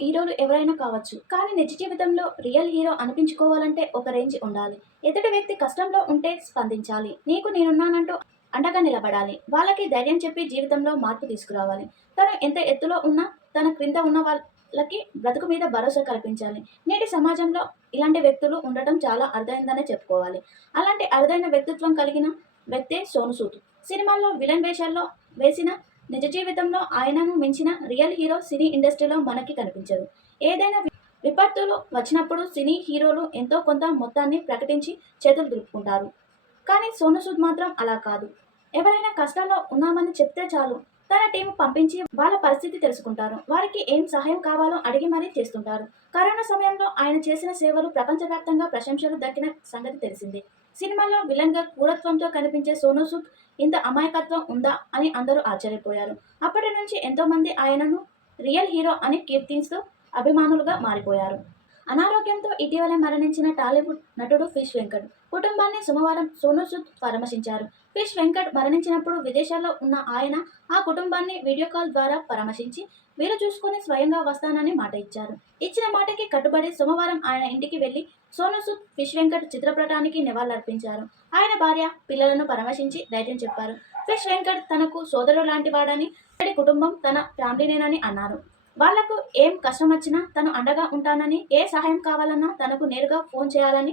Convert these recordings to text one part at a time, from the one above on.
హీరోలు ఎవరైనా కావచ్చు. కానీ నిజ జీవితంలో రియల్ హీరో అనిపించుకోవాలంటే ఒక రేంజ్ ఉండాలి. ఎదుటి వ్యక్తి కష్టంలో ఉంటే స్పందించాలి. నీకు నేనున్నానంటూ అండగా నిలబడాలి. వాళ్ళకి ధైర్యం చెప్పి జీవితంలో మార్పు తీసుకురావాలి. తను ఎంత ఎత్తులో ఉన్నా తన క్రింద ఉన్న వాళ్ళకి బ్రతుకు మీద భరోసా కల్పించాలి. నేటి సమాజంలో ఇలాంటి వ్యక్తులు ఉండటం చాలా అరుదైందనే చెప్పుకోవాలి. అలాంటి అరుదైన వ్యక్తిత్వం కలిగిన వ్యక్తే సోను సూద్ సినిమాల్లో విలన్ వేషాల్లో వేసిన నిజ జీవితంలో ఆయనను మించిన రియల్ హీరో సినీ ఇండస్ట్రీలో మనకి కనిపించరు ఏదైనా విపత్తులు వచ్చినప్పుడు సినీ హీరోలు ఎంతో కొంత మొత్తాన్ని ప్రకటించి చేతులు దులుపుకుంటారు. కానీ సోను సూద్ మాత్రం అలా కాదు. ఎవరైనా కష్టాల్లో ఉన్నామని చెప్తే చాలు. తన టీం పంపించి వాళ్ళ పరిస్థితి తెలుసుకుంటారు. వారికి ఏం సహాయం కావాలో అడిగి మరీ చేస్తుంటారు. కరోనా సమయంలో ఆయన చేసిన సేవలు ప్రపంచవ్యాప్తంగా ప్రశంసలు దక్కిన సంగతి తెలిసిందే. సినిమాలో విలన్గా పూరత్వంతో కనిపించే సోనూ సూద్ ఇంత అమాయకత్వం ఉందా అని అందరూ ఆశ్చర్యపోయారు. అప్పటి నుంచి ఎంతో మంది ఆయనను రియల్ హీరో అని కీర్తిస్తూ అభిమానులుగా మారిపోయారు. అనారోగ్యంతో ఇటీవల మరణించిన టాలీవుడ్ నటుడు ఫిష్ వెంకట్. కుటుంబాన్ని సోమవారం సోను సూద్ పరామర్శించారు. ఫిష్ వెంకట్ మరణించినప్పుడు విదేశాల్లో ఉన్న ఆయన ఆ కుటుంబాన్ని వీడియో కాల్ ద్వారా పరామర్శించి వీరు చూసుకొని స్వయంగా వస్తానని మాట ఇచ్చారు. ఇచ్చిన మాటకి కట్టుబడి సోమవారం ఆయన ఇంటికి వెళ్ళి సోను సూద్ ఫిష్ వెంకట్ చిత్రపటానికి నివాళులర్పించారు. ఆయన భార్య పిల్లలను పరామర్శించి ధైర్యం చెప్పారు. ఫిష్ వెంకట్ తనకు సోదరుడు లాంటి వాడని అతడి కుటుంబం తన ఫ్యామిలీనేనని అన్నారు. వాళ్ళకు ఏం కష్టం వచ్చినా తను అండగా ఉంటానని ఏ సహాయం కావాలన్నా తనకు నేరుగా ఫోన్ చేయాలని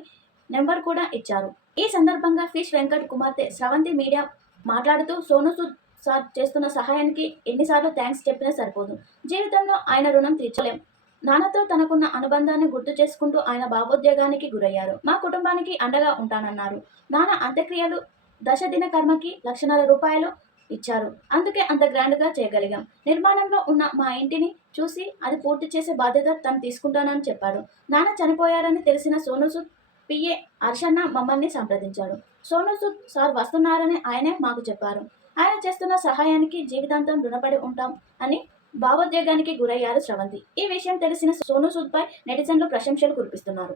నెంబర్ కూడా ఇచ్చారు. ఈ సందర్భంగా ఫిష్ వెంకట్ కుమార్తె స్రవంతి మీడియా మాట్లాడుతూ సోను సూద్ సార్ చేస్తున్న సహాయానికి ఎన్నిసార్లు థ్యాంక్స్ చెప్పినా సరిపోదు. జీవితంలో ఆయన రుణం తీర్చలేం. నాన్నతో తనకున్న అనుబంధాన్ని గుర్తు చేసుకుంటూ ఆయన భావోద్వేగానికి గురయ్యారు. మా కుటుంబానికి అండగా ఉంటానన్నారు. నాన్న అంత్యక్రియలు దశ దిన కర్మకి లక్షణాల రూపాయలు ఇచ్చారు. అందుకే అంత గ్రాండ్గా చేయగలిగాం. నిర్మాణంలో ఉన్న మా ఇంటిని చూసి అది పూర్తి చేసే బాధ్యత తను తీసుకుంటానని చెప్పాడు. నాన్న చనిపోయారని తెలిసిన సోనూసూద్ పిఏ హర్షన్న మమ్మల్ని సంప్రదించాడు. సోనూసూద్ సార్ వస్తున్నారని ఆయనే మాకు చెప్పారు. ఆయన చేస్తున్న సహాయానికి జీవితాంతం రుణపడి ఉంటాం అని భావోద్వేగానికి గురయ్యారు స్రవంతి ఈ విషయం తెలిసిన సోను పై నెటిజన్లు ప్రశంసలు కురిపిస్తున్నారు.